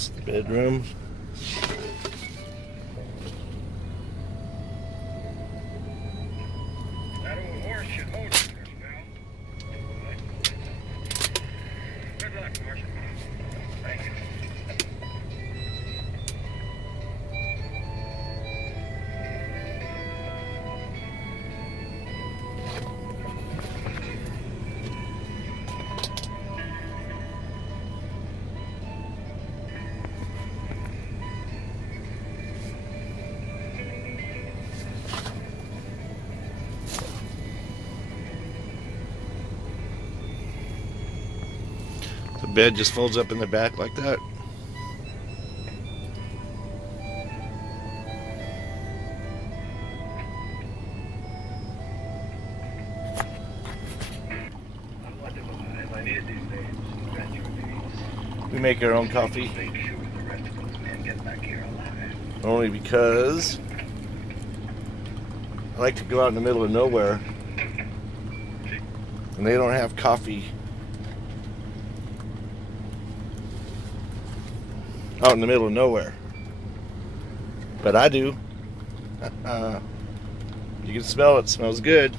That's the bedroom. That old horse should hold it for us, pal. Good luck, Marshal. Thank you. The bed just folds up in the back like that. We make our own coffee. Only because I like to go out in the middle of nowhere and they don't have coffee out in the middle of nowhere. But I do. You can smell it. It smells good.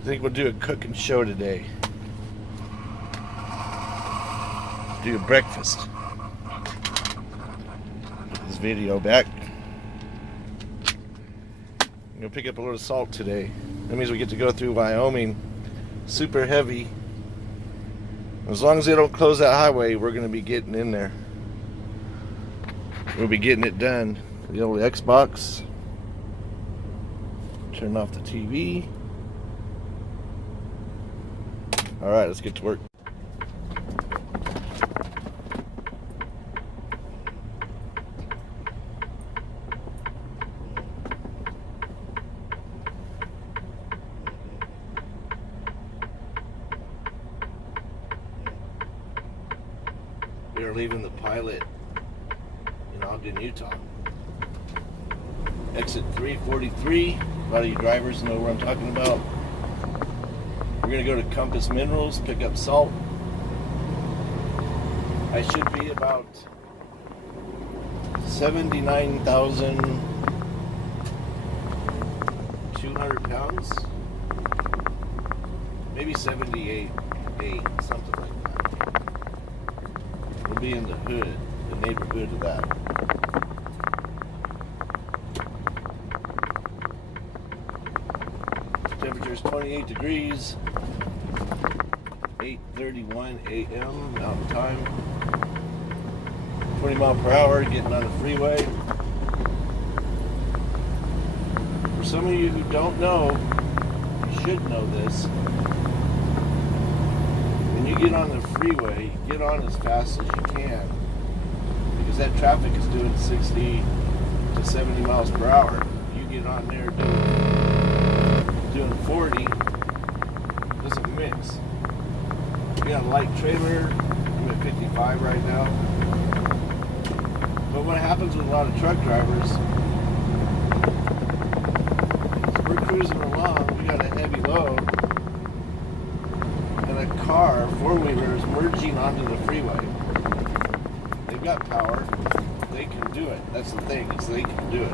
I think we'll do a cooking show today. Do a breakfast. Put this video back. I'm gonna pick up a little salt today. That means we get to go through Wyoming. Super heavy. As long as they don't close that highway, we're gonna be getting in there. We'll be getting it done. The old Xbox. Turn off the TV. Alright, let's get to work. We are leaving the Pilot in Ogden, Utah. Exit 343. A lot of you drivers know where I'm talking about. We're going to go to Compass Minerals, pick up salt. I should be about 79,200 pounds. Maybe 78, something like that. We'll be in the hood, the neighborhood of that. Temperature's 28 degrees, 8:31 a.m. mountain time, 20 mile per hour, getting on the freeway. For some of you who don't know, you should know this. When you get on the freeway, get on as fast as you can, because that traffic is doing 60 to 70 miles per hour. You get on there doing 40, doesn't mix. You got a light trailer, I'm at 55 right now. But what happens with a lot of truck drivers is we're cruising along, we got a heavy load, and a car, four-wheeler, is merging onto the freeway. They've got power, they can do it. That's the thing, is they can do it.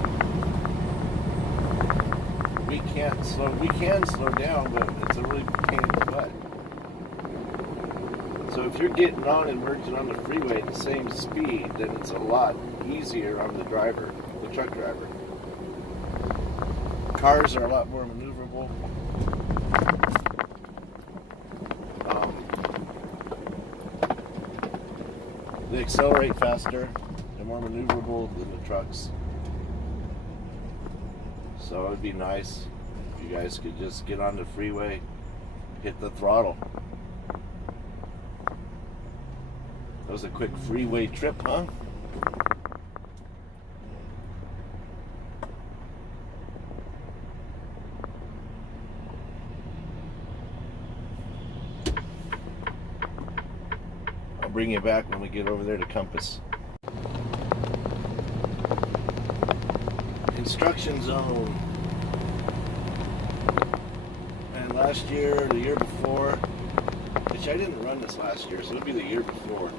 We can slow down, but it's a really pain in the butt. So if you're getting on and merging on the freeway at the same speed, then it's a lot easier on the driver, the truck driver. Cars are a lot more maneuverable. They accelerate faster. They're more maneuverable than the trucks. So it would be nice if you guys could just get on the freeway, hit the throttle. That was a quick freeway trip, huh? I'll bring you back when we get over there to Compass. Construction zone. And last year, the year before, which I didn't run this last year, so it'll be the year before.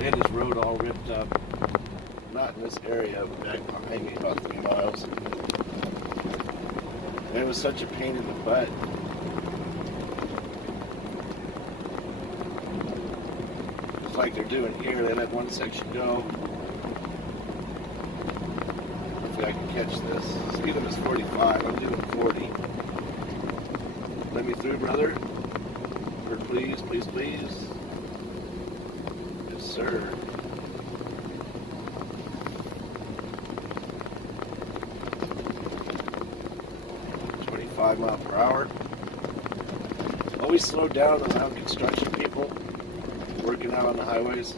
They had this road all ripped up. Not in this area, but back behind me about 3 miles. And it was such a pain in the butt. It's like they're doing here. They let one section go. Hopefully I can catch this. Speed limit is 45. I'm doing 40. Let me through, brother. Or please, please, please. Yes, sir. 5 miles per hour. Always slow down around construction people working out on the highways.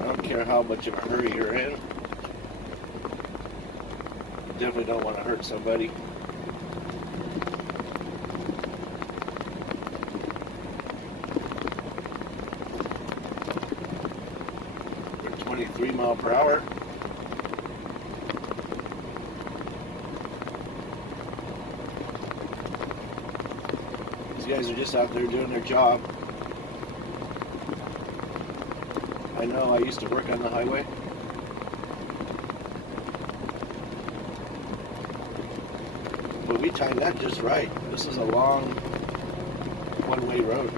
I don't care how much of a hurry you're in. You definitely don't want to hurt somebody. We're 23 miles per hour. These guys are just out there doing their job. I know, I used to work on the highway. But we timed that just right. This is a long one-way road.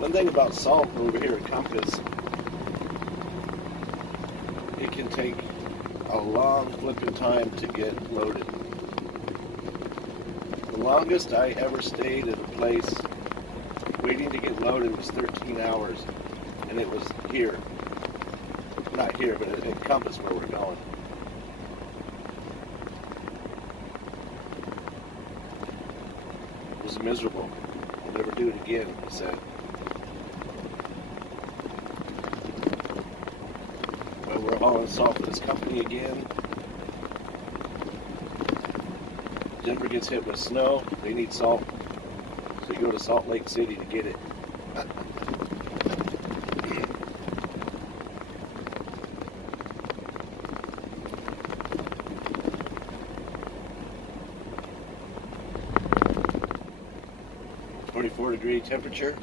One thing about salt over here at Compass, it can take a long flipping time to get loaded. The longest I ever stayed at a place waiting to get loaded was 13 hours, and it was here. Not here, but at Compass where we're going. It was miserable. I'll never do it again, he said. But we're hauling salt for this company again. Denver gets hit with snow, they need salt, so you go to Salt Lake City to get it. 24-degree temperature.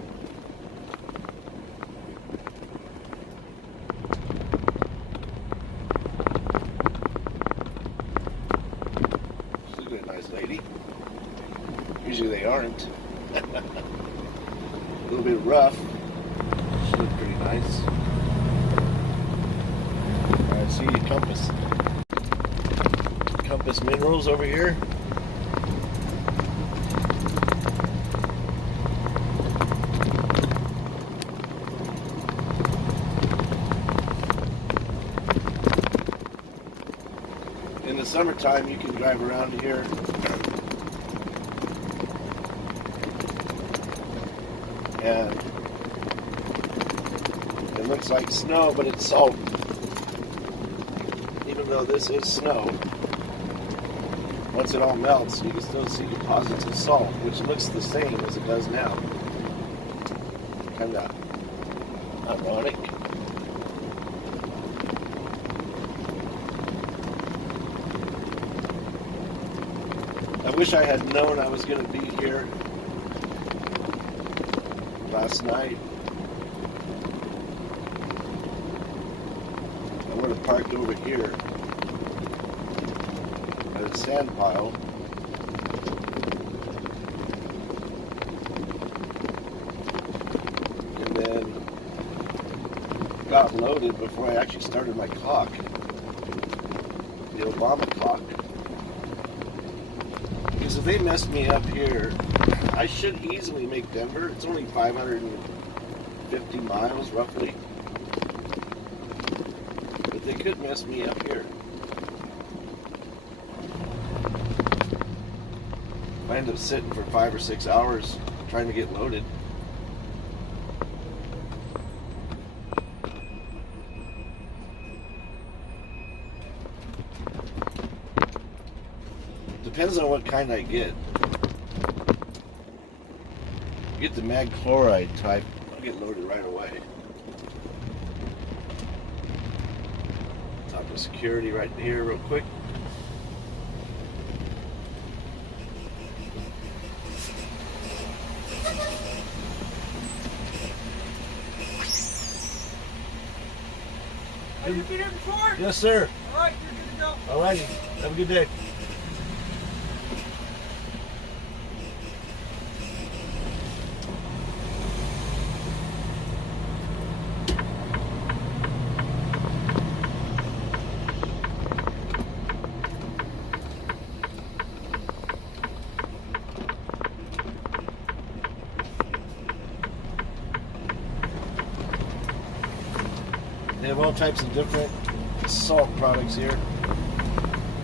Lady. Usually they aren't. A little bit rough. She looked pretty nice. Alright, see Compass. Compass Minerals over here. In the summertime, you can drive around here. And it looks like snow, but it's salt. Even though this is snow, once it all melts, you can still see deposits of salt, which looks the same as it does now. Kind of ironic. I wish I had known I was going to be here last night. I would have parked over here at a sand pile. And then got loaded before I actually started my clock. The Obama clock. Because if they messed me up here, I should easily make Denver. It's only 550 miles, roughly. But they could mess me up here. If I end up sitting for 5 or 6 hours trying to get loaded. Depends on what kind I get. Get the mag chloride type, I'll get loaded right away. the security right here real quick. Have you been here before? Yes, sir. All right, you're good to go. All righty. Have a good day. They have all types of different salt products here.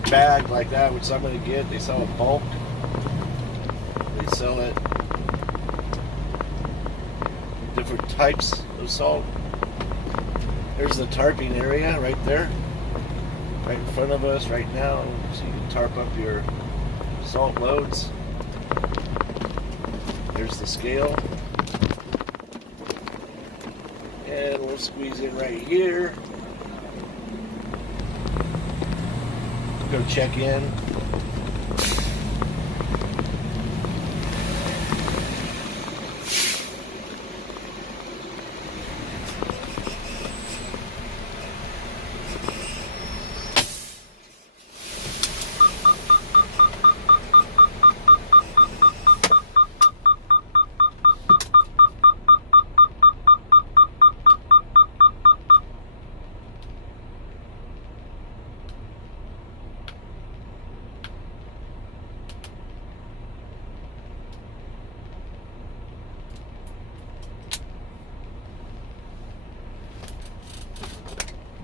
Bag like that, which I'm going to get. They sell it bulk. They sell it different types of salt. There's the tarping area right there, right in front of us right now, so you can tarp up your salt loads. There's the scale. And we'll squeeze in right here. Go check in.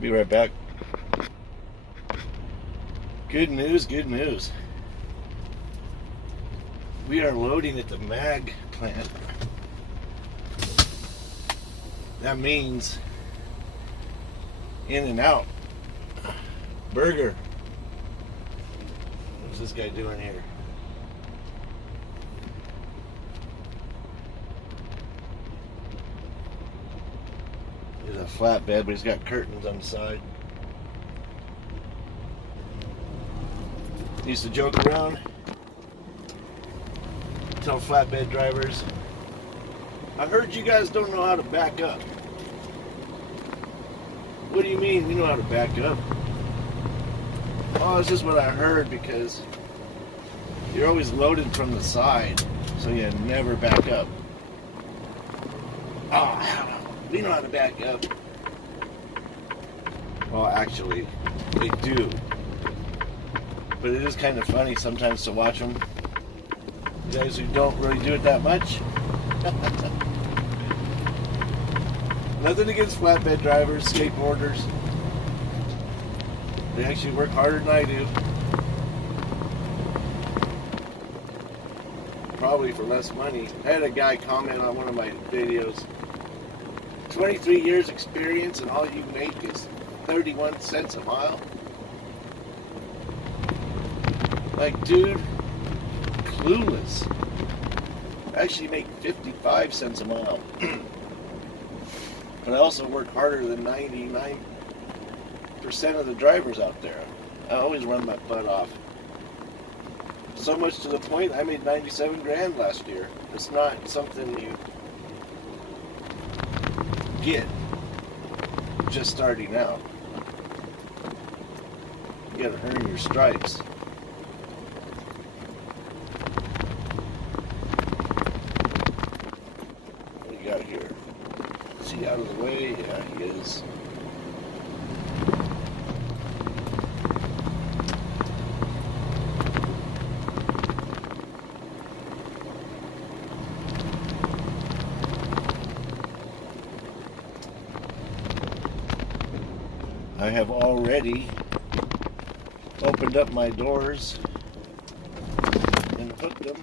Be right back. Good news, good news. We are loading at the mag plant. That means in and out. Burger. What's this guy doing here? There's a flatbed, but he's got curtains on the side. Used to joke around, tell flatbed drivers, I heard you guys don't know how to back up. What do you mean we know how to back up? Oh, it's just what I heard, because you're always loaded from the side, so you never back up. Oh, we know how to back up. Well, actually, they do. But it is kind of funny sometimes to watch them. You guys who don't really do it that much. Nothing against flatbed drivers, skateboarders. They actually work harder than I do. Probably for less money. I had a guy comment on one of my videos. 23 years experience and all you make is 31 cents a mile. Like, dude, clueless. I actually make 55 cents a mile. But I also work harder than 99% of the drivers out there. I always run my butt off. So much to the point I made 97 grand last year. It's not something you get just starting out. You gotta earn your stripes. What do you got here? Is he out of the way? Yeah, he is. I have already opened up my doors and hooked them.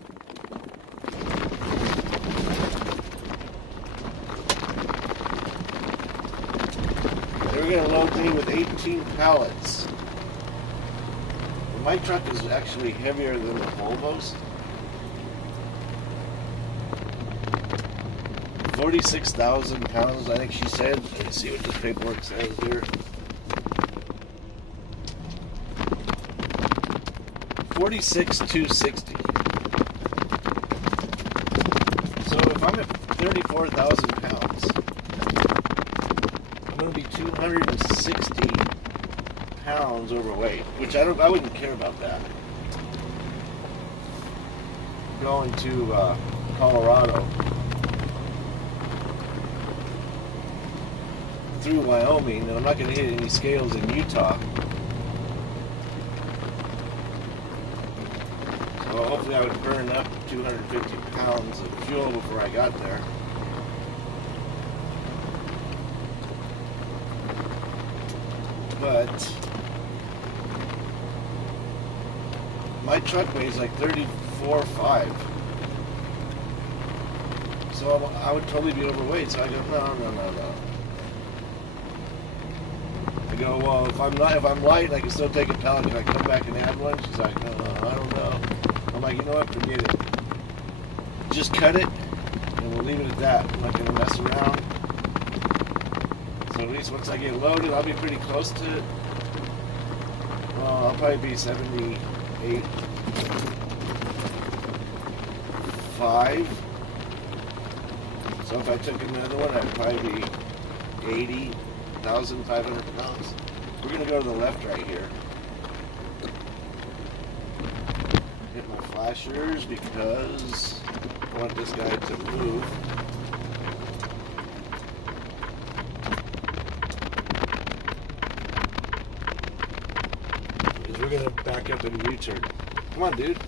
They're going to load me with 18 pallets. My truck is actually heavier than the Volvo's. 46,000 pounds, I think she said. Let me see what this paperwork says here. 46,260. So if I'm at 34,000 pounds, I'm going to be 260 pounds overweight, which I wouldn't care about that. Going to Colorado through Wyoming, and I'm not going to hit any scales in Utah. So hopefully I would burn up 250 pounds of fuel before I got there. But my truck weighs like 34.5. So I would totally be overweight. So I go, no. I go, well, if I'm light, I can still take a pallet. Can I come back and add one? She's like, no, I don't know. I'm like, you know what? Forget it. Just cut it, and we'll leave it at that. I'm not gonna mess around. So at least once I get loaded, I'll be pretty close to it. Well, I'll probably be 78.5. So if I took another one, I'd probably be 80,500 pounds. We're gonna go to the left right here. Hit my flashers because I want this guy to move. Because we're gonna back up and U-turn. Come on, dude.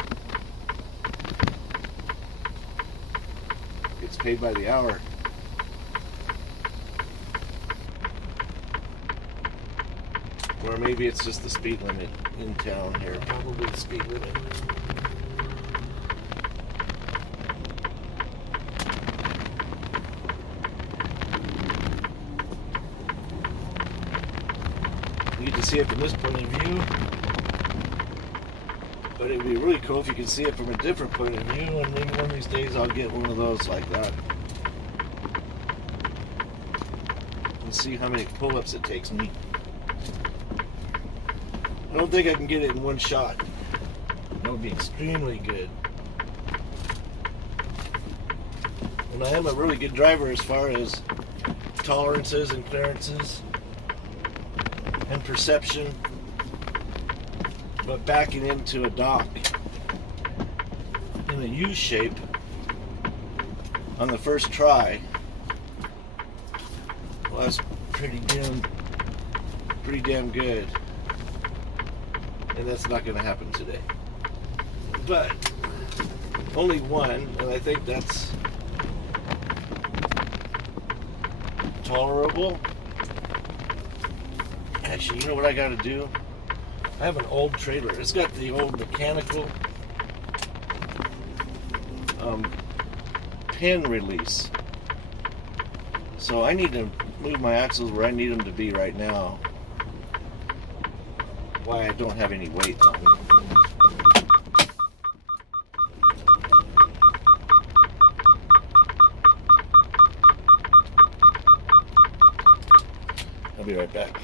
Gets paid by the hour. Or maybe it's just the speed limit in town here. Probably the speed limit. You get to see it from this point of view. But it would be really cool if you could see it from a different point of view, and maybe one of these days I'll get one of those like that. And see how many pull-ups it takes me. I don't think I can get it in one shot. That would be extremely good. And I am a really good driver as far as tolerances and clearances and perception. But backing into a dock in a U shape on the first try, well, that's pretty damn good. And that's not going to happen today. But only one, and I think that's tolerable. Actually, you know what I got to do? I have an old trailer. It's got the old mechanical pin release. So I need to move my axles where I need them to be right now. Why I don't have any weight on them. I'll be right back.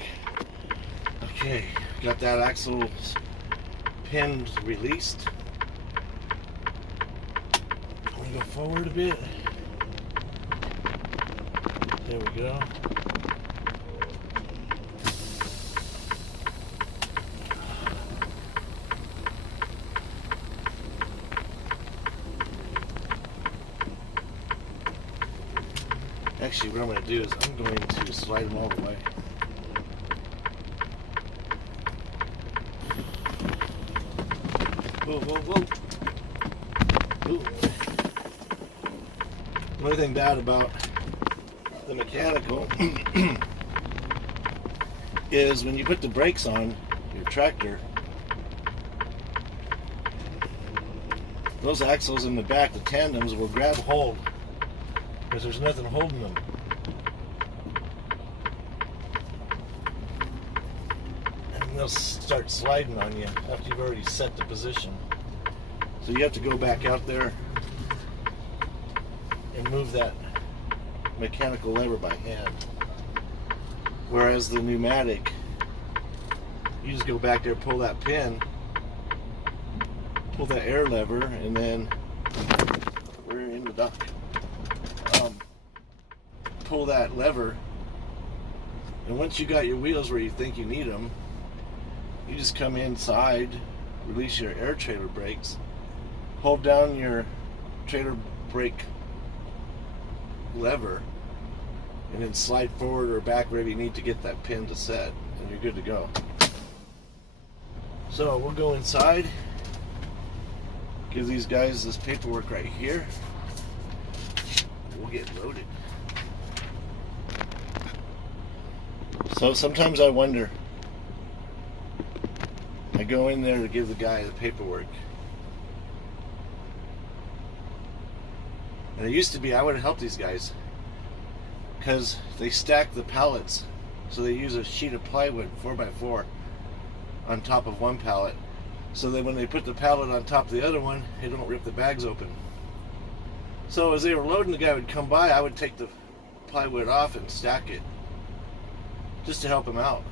Okay, got that axle pin released. I'm gonna go forward a bit. There we go. Actually, what I'm going to do is I'm going to slide them all the way. Whoa. Ooh. The only thing bad about the mechanical is when you put the brakes on your tractor, those axles in the back, the tandems, will grab hold because there's nothing holding them. And they'll start sliding on you after you've already set the position. So you have to go back out there and move that mechanical lever by hand. Whereas the pneumatic, you just go back there, pull that pin, pull that air lever, and then we're in the dock. Pull that lever, and once you got your wheels where you think you need them, you just come inside, release your air trailer brakes, hold down your trailer brake lever, and then slide forward or back wherever you need to get that pin to set, and you're good to go. So we'll go inside, give these guys this paperwork right here, we'll get loaded. So sometimes I wonder, I go in there to give the guy the paperwork, and it used to be I would help these guys because they stack the pallets, so they use a sheet of plywood 4x4 on top of one pallet, so that when they put the pallet on top of the other one, they don't rip the bags open. So as they were loading, the guy would come by, I would take the plywood off and stack it, just to help him out.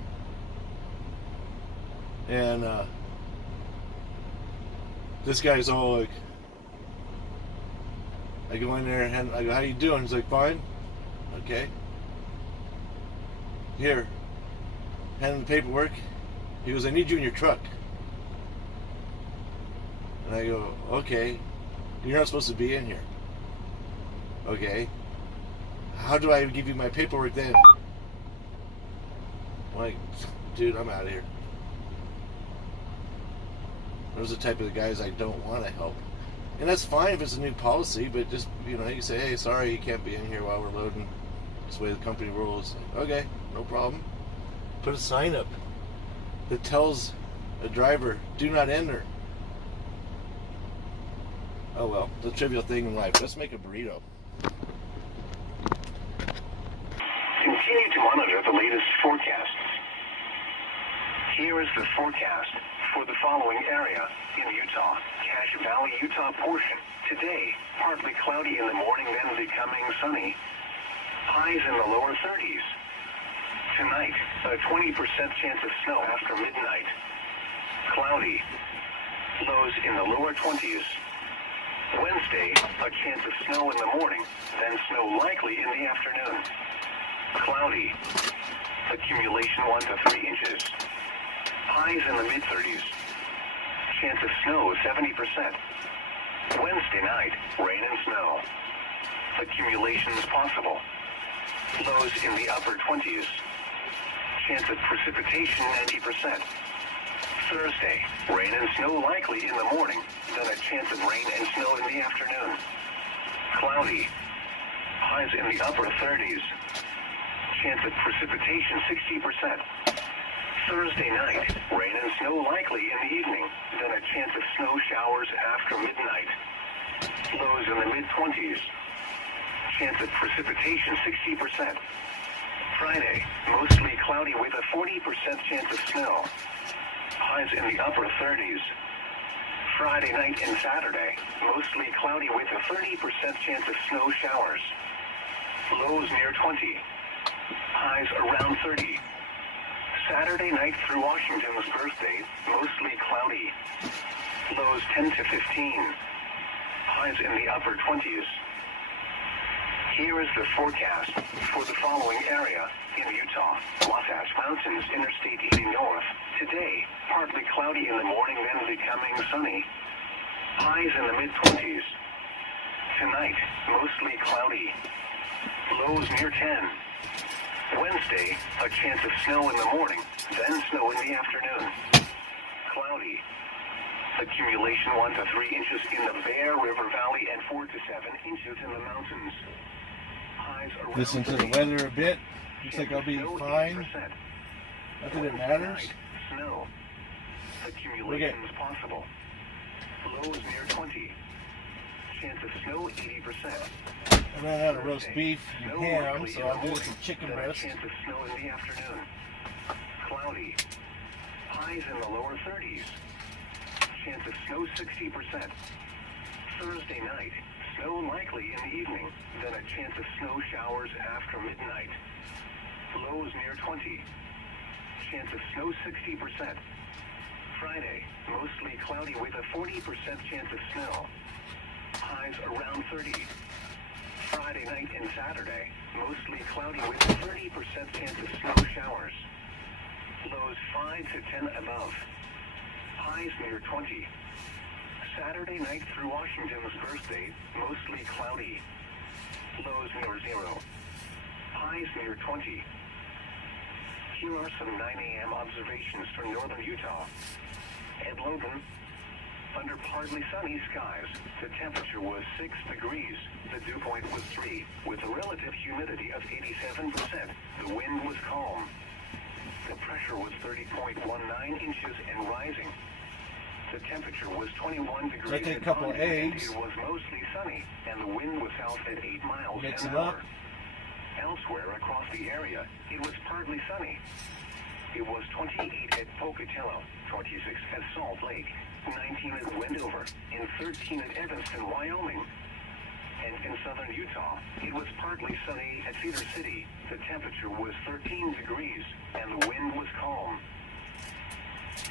And this guy's all like, I go in there and I go, how you doing? He's like, fine. Okay. Here, hand him the paperwork. He goes, I need you in your truck. And I go, okay. You're not supposed to be in here. Okay. How do I give you my paperwork then? I'm like, dude, I'm out of here. Those are the type of the guys I don't want to help. And that's fine if it's a new policy, but just, you can say, hey, sorry, you can't be in here while we're loading. That's the way the company rules. Okay, no problem. Put a sign up that tells a driver, do not enter. Oh well, the trivial thing in life. Let's make a burrito. Continue to monitor the latest forecasts. Here is the forecast for the following area in Utah. Cache Valley, Utah portion. Today, partly cloudy in the morning, then becoming sunny. Highs in the lower 30s. Tonight, a 20% chance of snow after midnight. Cloudy. Lows in the lower 20s. Wednesday, a chance of snow in the morning, then snow likely in the afternoon. Cloudy. Accumulation 1 to 3 inches. Highs in the mid-30s. Chance of snow 70%. Wednesday night, rain and snow. Accumulations possible. Lows in the upper 20s. Chance of precipitation 90%. Thursday, rain and snow likely in the morning, then a chance of rain and snow in the afternoon. Cloudy. Highs in the upper 30s. Chance of precipitation 60%. Thursday night, rain and snow likely in the evening, then a chance of snow showers after midnight. Lows in the mid-20s. Chance of precipitation 60%. Friday, mostly cloudy with a 40% chance of snow. Highs in the upper 30s. Friday night and Saturday, mostly cloudy with a 30% chance of snow showers. Lows near 20. Highs around 30. Saturday night through Washington's birthday, mostly cloudy. Lows 10 to 15. Highs in the upper 20s. Here is the forecast for the following area in Utah. Wasatch Mountains, Interstate 80 North. Today, partly cloudy in the morning, then becoming sunny. Highs in the mid-20s. Tonight, mostly cloudy. Lows near 10. Wednesday, a chance of snow in the morning, then snow in the afternoon. Cloudy. Accumulation 1 to 3 inches in the Bear River Valley and 4 to 7 inches in the mountains. Highs around Listen to the 30. weather a bit. Looks like I'll be fine. Not that it matters. Snow. Accumulations possible. Lows near 20. Chance of snow 80%. I ran out of roast beef and Snow ham, likely so in the I'll do morning, some chicken then a breast. chance of snow in the afternoon. Cloudy. Highs in the lower 30s. Chance of snow 60%. Thursday night, snow likely in the evening, then a chance of snow showers after midnight. Lows near 20. Chance of snow 60%. Friday, mostly cloudy with a 40% chance of snow. Highs around 30. Friday night and Saturday, mostly cloudy with a 30% chance of snow showers. Lows 5 to 10 above. Highs near 20. Saturday night through Washington's birthday, mostly cloudy. Lows near 0. Highs near 20. Here are some 9 a.m. observations for northern Utah. At Logan, under partly sunny skies, the temperature was 6 degrees. The dew point was 3, with a relative humidity of 87%. The wind was calm. The pressure was 30.19 inches and rising. The temperature was 21 degrees. I take a couple of eggs. It was mostly sunny, and the wind was south at 8 miles Mix an them hour. up. Elsewhere across the area, it was partly sunny. It was 28 at Pocatello, 26 at Salt Lake, 19 at Wendover, and 13 at Evanston, Wyoming. And in southern Utah, it was partly sunny at Cedar City. The temperature was 13 degrees, and the wind was calm.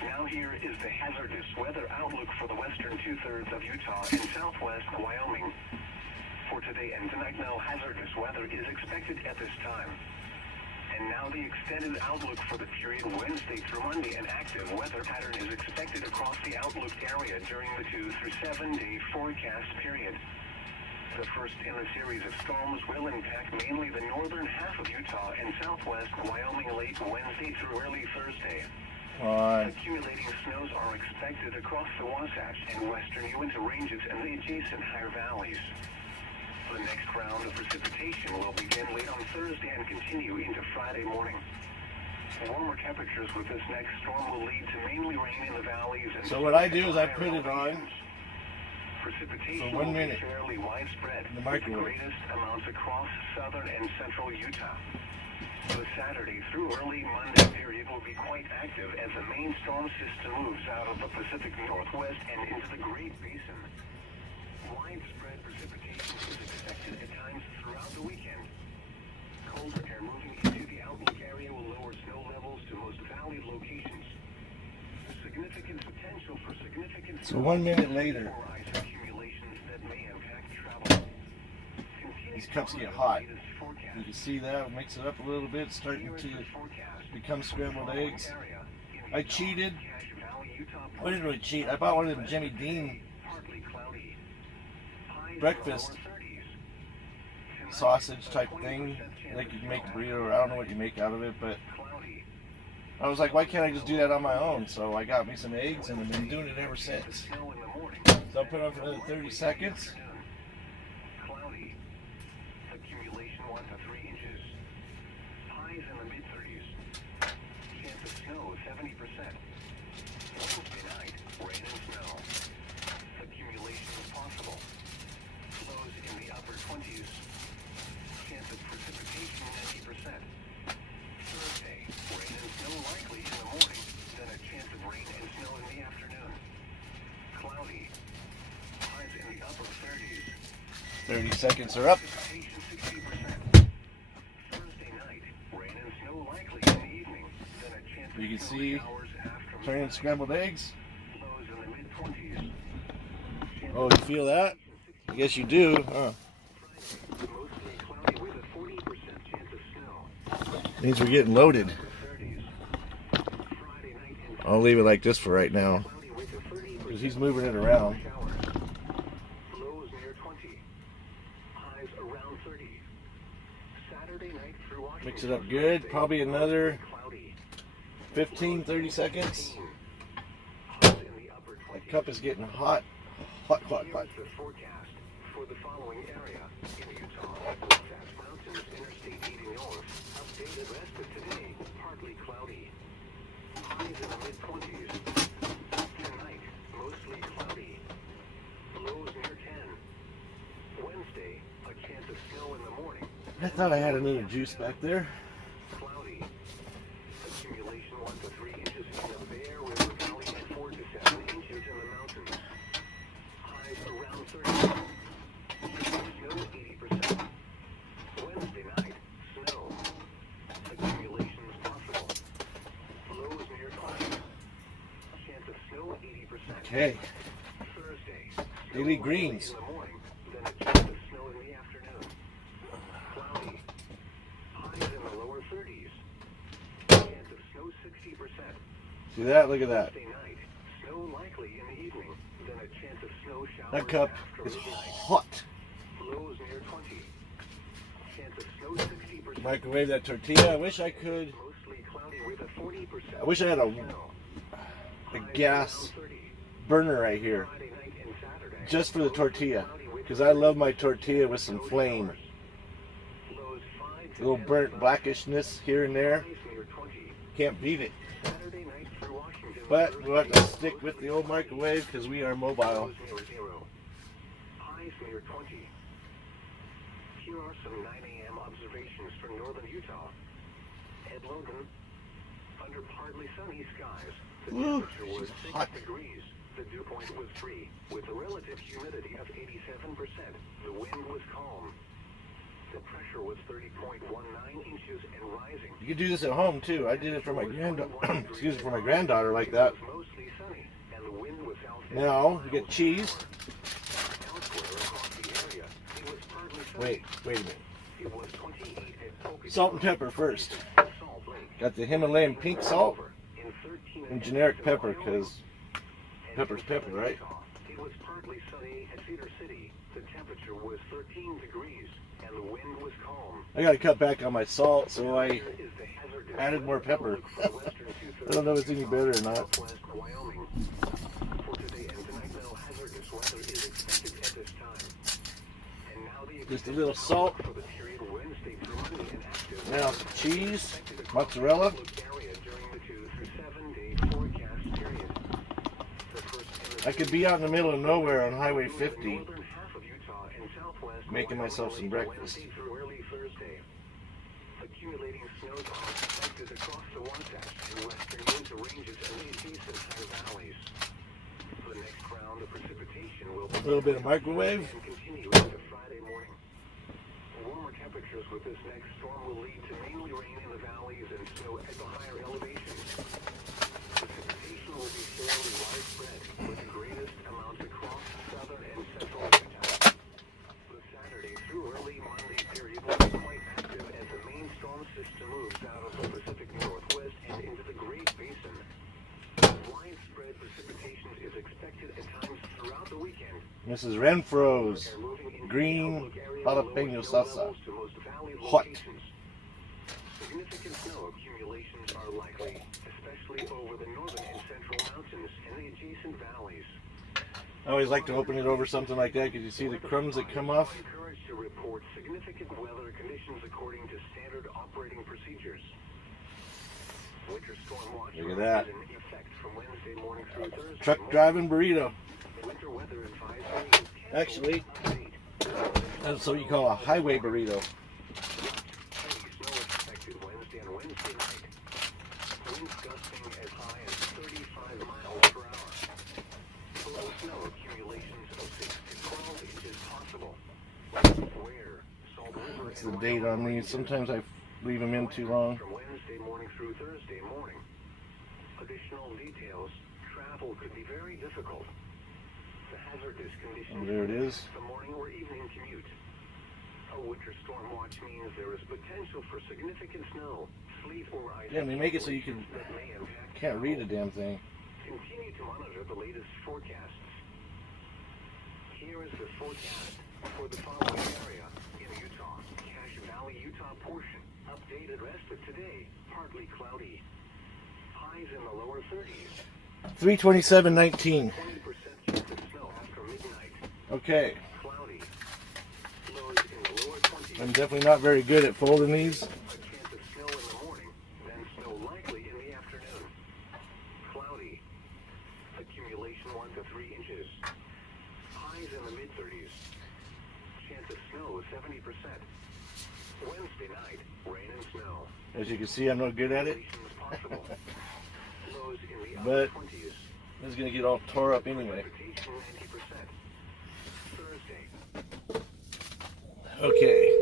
Now here is the hazardous weather outlook for the western two-thirds of Utah and southwest Wyoming. For today and tonight, no hazardous weather is expected at this time. And now the extended outlook for the period Wednesday through Monday. An active weather pattern is expected across the outlook area during the 2 through 7 day forecast period. The first in a series of storms will impact mainly the northern half of Utah and southwest Wyoming late Wednesday through early Thursday. Accumulating snows are expected across the Wasatch and western Uinta ranges and the adjacent higher valleys. The next round of precipitation will begin late on Thursday and continue into Friday morning. Warmer temperatures with this next storm will lead to mainly rain in the valleys and So what I do is I put it on precipitation for 1 will be minute fairly widespread, in the with microwave. the greatest amounts across southern and central Utah. The Saturday through early Monday period will be quite active as the main storm system moves out of the Pacific Northwest and into the Great Basin. Widespread precipitation is expected at times throughout the weekend. Colder air moving into the outlook area will lower snow levels to most valley locations. Significant potential for significant So 1 minute later, or ice accumulations that may impact travel. these cups get hot. You can see that, mix it up a little bit, starting to become scrambled eggs. I cheated. I didn't really cheat. I bought one of them Jimmy Dean breakfast sausage type thing. Like you can make a burrito, or I don't know what you make out of it, but I was like, why can't I just do that on my own? So I got me some eggs and I've been doing it ever since. So I'll put it on for another 30 seconds. Cloudy. Accumulation 1 to 3 inches. Highs in the mid-30s. Chance of snow 70%. Wednesday night, rain and snow. Accumulation is possible. Lows in the upper 20s. Chance of precipitation 90%. Thursday, rain and snow likely in the morning, then a chance of rain and snow in the afternoon. Cloudy. Highs in the upper 30s. 30 seconds are up. Precipitation 60%. Thursday night, rain and snow likely in the evening, then a chance of You can snow see showers after turning midnight. scrambled eggs. Lows in the mid-20s. Oh, you feel that? I guess you do, huh? Friday, mostly cloudy with a 40% chance of snow. Means we're getting loaded. 30s. Friday night and I'll leave it like this for right now, cloudy with a 30% because he's moving it around. showers. Lows near 20. Highs around 30. Saturday night through Washington. Mix it up good. Probably another Cloudy. 15, 30 seconds. Highs in the upper 20s. That cup is getting hot. Hot, hot, Here hot. is the forecast for the following area in Utah. Wasatch Mountains, Interstate 80 North. Updated rest of today, partly cloudy. Highs in the mid-20s. Tonight, mostly cloudy. Lows near 10. Wednesday, a chance of snow in the morning. I thought I had another juice back there. Cloudy. Accumulation 1 to 3 inches in the Bear River Valley and 4 to 7 inches in the mountains. Highs around 30. Snow 80%. Wednesday night, snow. Accumulation is possible. Lows near 20. Chance of Okay. Thursday. Daily greens. In the morning, then a chance of snow in the afternoon. Cloudy. Highs in the lower 30s. Chance of snow 60%. See that? Look at that. Thursday night. Snow likely in the evening, then a chance of snow showers That cup after is midnight. hot. Lows near 20. Chance of snow 60%. Microwave that tortilla. I wish I could. Mostly cloudy with a 40%. I wish I had a snow. gas burner right here, Friday night and Saturday. just for the tortilla, because I love my tortilla with some flame. Lows 5 A to little 10 burnt below. blackishness here and there. Highs near 20. Can't beat it. Saturday night through Washington. But we'll have to stick with the old microwave because we are mobile. Lows near 0. Highs near 20. Here are some 9 a.m. observations from northern Utah. At Logan, under partly sunny skies, the Woo, temperature was it's 6 hot. degrees. The dew point was 3, with a relative humidity of 87%. The wind was calm. The pressure was 30.19 inches and rising. You could do this at home too. I did it for my excuse me, for my granddaughter like that. It was mostly sunny, and the wind was south. Now we get cheese. Elsewhere across the area, it was partly sunny. Wait a minute. It was 28 at Pocatello. Salt and pepper first. Salt Lake. Got the Himalayan pink salt In 13 and generic pepper because pepper's pepper, right? It was partly sunny at Cedar City. The temperature was 13 degrees and the wind was calm. I gotta cut back on my salt, so I Here is the hazardous added more pepper. outlook for the western two-thirds I don't know if it's any of better or Utah, not. Southwest Wyoming. For today and tonight, no hazardous weather is expected at this time. And now the Just a little salt. for the period Wednesday through Monday and active. Now some cheese, mozzarella. Area during the 2 through 7 day forecast period. The first I could be out in the middle of nowhere on Highway 50 northern half of Utah and southwest making myself some breakfast. Wednesday through early Thursday. Accumulating snows are expected across the Wasatch and western Utah ranges and the adjacent high valleys. The next round of precipitation will A little bit of microwave. and continue into Friday morning. Warmer temperatures with this next storm will lead to mainly rain in the valleys and snow at the higher elevations. Precipitation will be fairly widespread, with the greatest amounts across southern and central Utah. The Saturday through early Monday period will be quite active as the main storm system moves out of the Pacific Northwest and into the Great Basin. Widespread precipitation is expected at times throughout the weekend. Mrs. Renfro's green jalapeno salsa. Hot. Significant snow accumulations are likely, especially over the northern and central mountains and the adjacent valleys. I always like to open it over something like that because you see the crumbs that come off. Encouraged to report significant weather conditions according to standard operating procedures. Winter storm watch Look at that. is in effect from Wednesday morning through Thursday Truck morning. driving burrito. Winter weather advisory is canceled Actually, to date. that's what you call a highway burrito. Heavy snow expected Wednesday and Wednesday night. Winds gusting as high as 35 miles per hour. Below snow accumulations of 6 to 12 inches possible. Where Salt River What's and the date on these? Sometimes I leave them in too long. from Wednesday morning through Thursday morning. Additional details: travel could be very difficult. The hazardous conditions Oh, there it is. the morning or evening commute. A winter storm watch means there is potential for significant snow, sleet, or ice. Yeah, they make it so you can that may impact can't read a travel. damn thing. Continue to monitor the latest forecasts. Here is the forecast for the following area in Utah. Cache Valley, Utah portion. Updated rest of today. Partly cloudy. Highs in the lower 30s. 327.19. 20% chance of snow after midnight. Okay, Cloudy. Lows in the lower 20s. I'm definitely not very good at folding these. A chance of snow in the morning, then snow likely in the afternoon. Cloudy. Accumulation 1 to 3 inches. Highs in the mid-30s. Chance of snow 70%. Wednesday night, rain and snow. As you can see, I'm no good at it. Conditions possible. Lows in the But- upper 20s. This is gonna get all tore up anyway. Precipitation 90%. Thursday. Okay.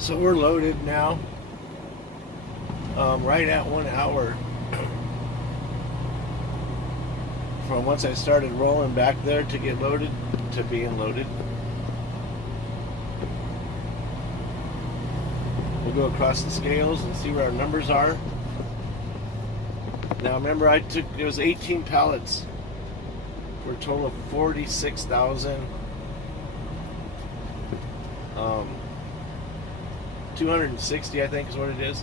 So we're loaded now. Right at 1 hour from once I started rolling back there to get loaded to being loaded. We'll go across the scales and see where our numbers are. Now remember, it was 18 pallets for a total of 46,000. 260, I think, is what it is.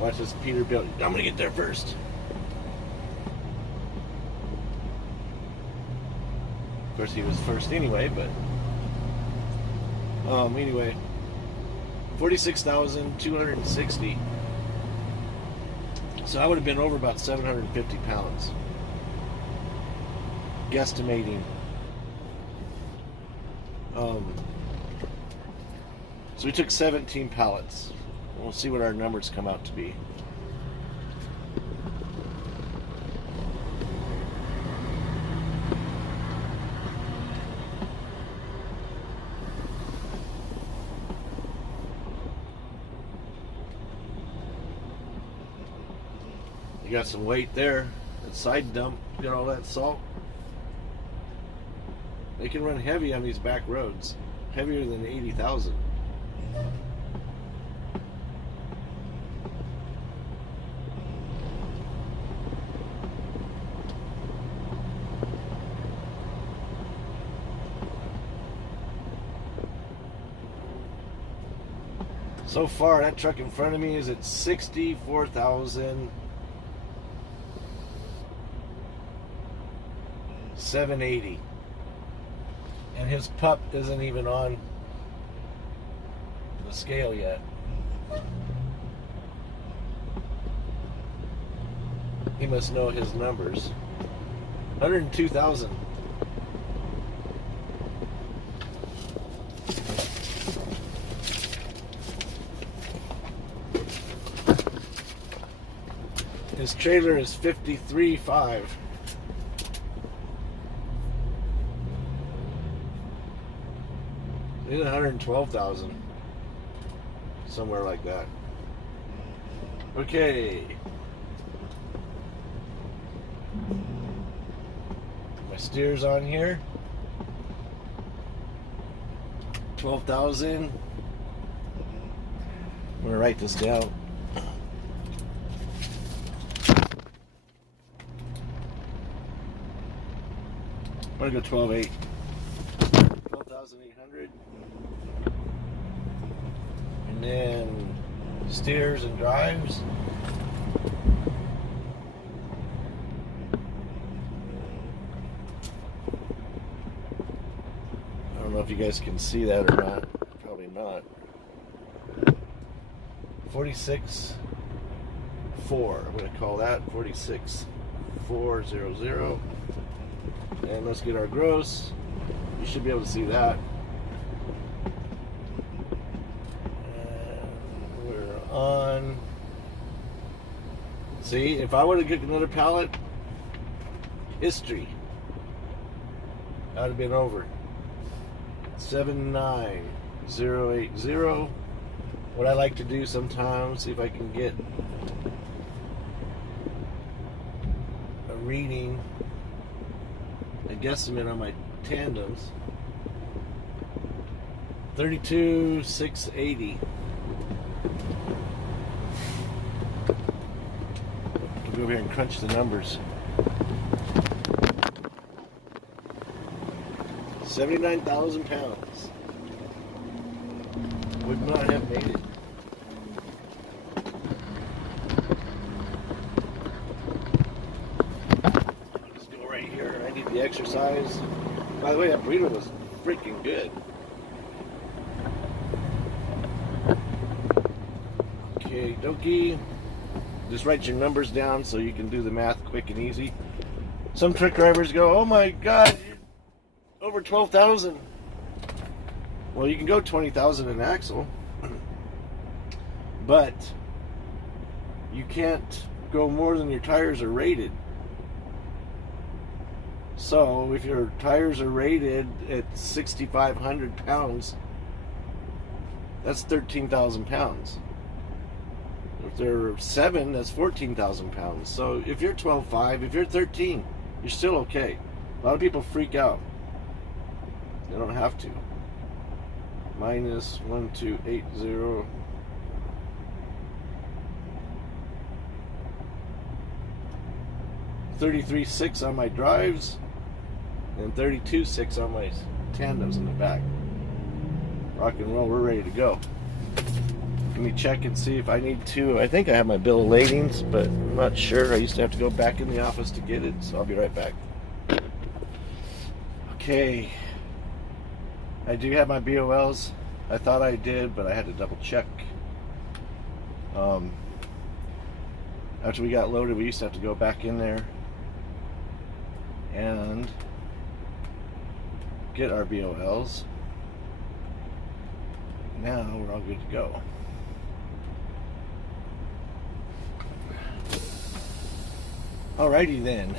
Watch this Peterbilt. I'm gonna get there first. Of course, he was first anyway, but anyway, 46,260. So I would have been over about 750 pounds, guesstimating. So we took 17 pallets. We'll see what our numbers come out to be. You got some weight there. That side dump, got all that salt. They can run heavy on these back roads, heavier than 80,000. So far, that truck in front of me is at 64,780. And his pup isn't even on the scale yet. He must know his numbers. 102,000. His trailer is 53.5. It's 112,000. Somewhere like that. Okay. My steer's on here. 12,000. I'm gonna write this down. I'm gonna go 12,800. 12,800. And then steers and drives. I don't know if you guys can see that or not. Probably not. 46.4. I'm gonna call that 46.400. And let's get our gross. You should be able to see that. And we're on. See, if I would have gotten another pallet, history. I'd have been over. 79080. What I like to do sometimes, see if I can get a reading, a guesstimate on my tandems. 32,680. I'll go over here and crunch the numbers. 79,000 pounds. Would not have made it. Just go right here. I need the exercise. By the way, that burrito was freaking good. Okay, dokie. Just write your numbers down so you can do the math quick and easy. Some truck drivers go, "Oh my God, you're over 12,000." Well, you can go 20,000 in axle, but you can't go more than your tires are rated. So if your tires are rated at 6,500 pounds, that's 13,000 pounds. If they're 7, that's 14,000 pounds. So if you're 12.5, if you're 13, you're still okay. A lot of people freak out. They don't have to. Minus 1280. 33.6 on my drives and 32.6 on my tandems in the back. Rock and roll, we're ready to go. Let me check and see if I need to. I think I have my bill of ladings, but I'm not sure. I used to have to go back in the office to get it, so I'll be right back. Okay. I do have my BOLs. I thought I did, but I had to double check. After we got loaded, we used to have to go back in there and get our BOLs. Now we're all good to go. Alrighty then.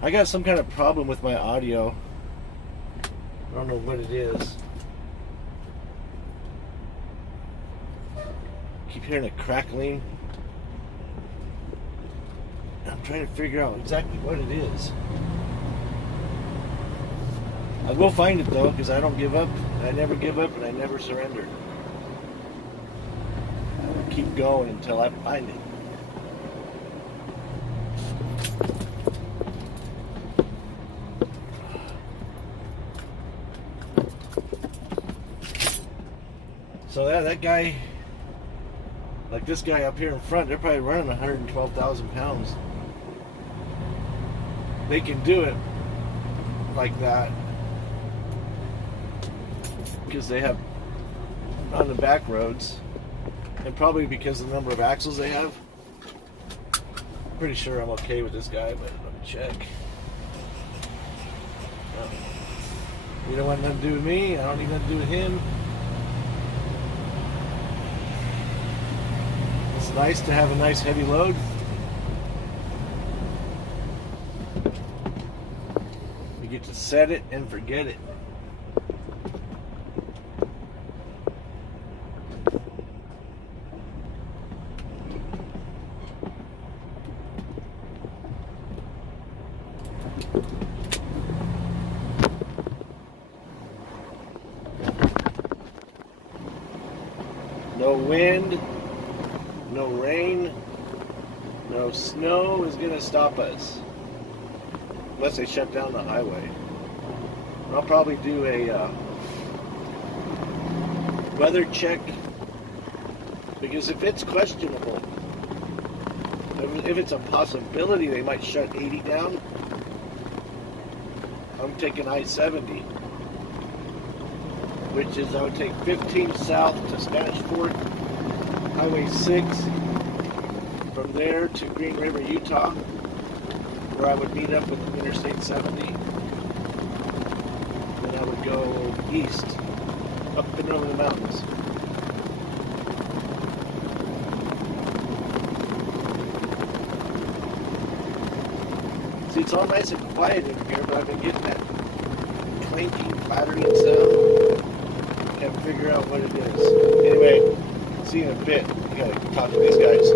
I got some kind of problem with my audio. I don't know what it is. Keep hearing a crackling. I'm trying to figure out exactly what it is. I will find it though, because I don't give up. I never give up and I never surrender. I will keep going until I find it. So that guy, like this guy up here in front, they're probably running 112,000 pounds. They can do it like that because they have on the back roads, and probably because of the number of axles they have. I'm pretty sure I'm okay with this guy, but let me check. You don't want nothing to do with me. I don't need nothing to do with him. It's nice to have a nice heavy load. You get to set it and forget it. No wind, no rain, no snow is going to stop us. Unless they shut down the highway. I'll probably do a weather check. Because if it's questionable, if it's a possibility they might shut 80 down, I'm taking I-70. Which is, I would take 15 south to Spanish Fort, Highway 6, from there to Green River, Utah, where I would meet up with Interstate 70. Then I would go east, up and over the mountains. See, it's all nice and quiet in here, but I've been getting that clanking, clattering sound. And figure out what it is. Anyway, see you in a bit. I gotta talk to these guys.